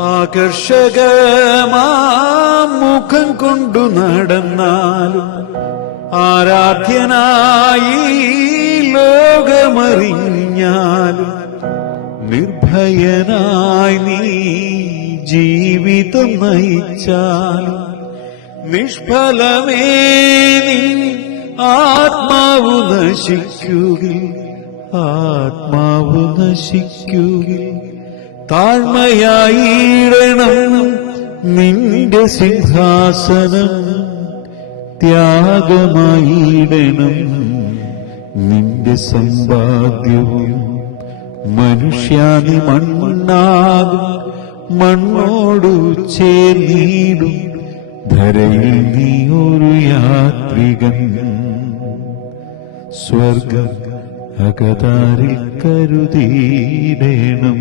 ആകർഷകമാമുഖം കൊണ്ടു നടന്നാലും ആരാധ്യനായി ലോകമറിഞ്ഞാലും നിർഭയനായി നീ ജീവിതം നയിച്ചാലും നിഷ്ഫലമേ നിൻ ആത്മാവു നശിക്കുകിൽ താഴ്മയായിടണം നിന്റെ സിംഹാസനം, ത്യാഗമായിടണം നിന്റെ സമ്പാദ്യവും. മനുഷ്യാനി മണ്ണാകും, മണ്ണോടു ചേർന്നിടും, ധരയിൽ നീ ഒരു യാത്രികൻ. സ്വർഗം അകതാരിൽ കരുതിയിടണം.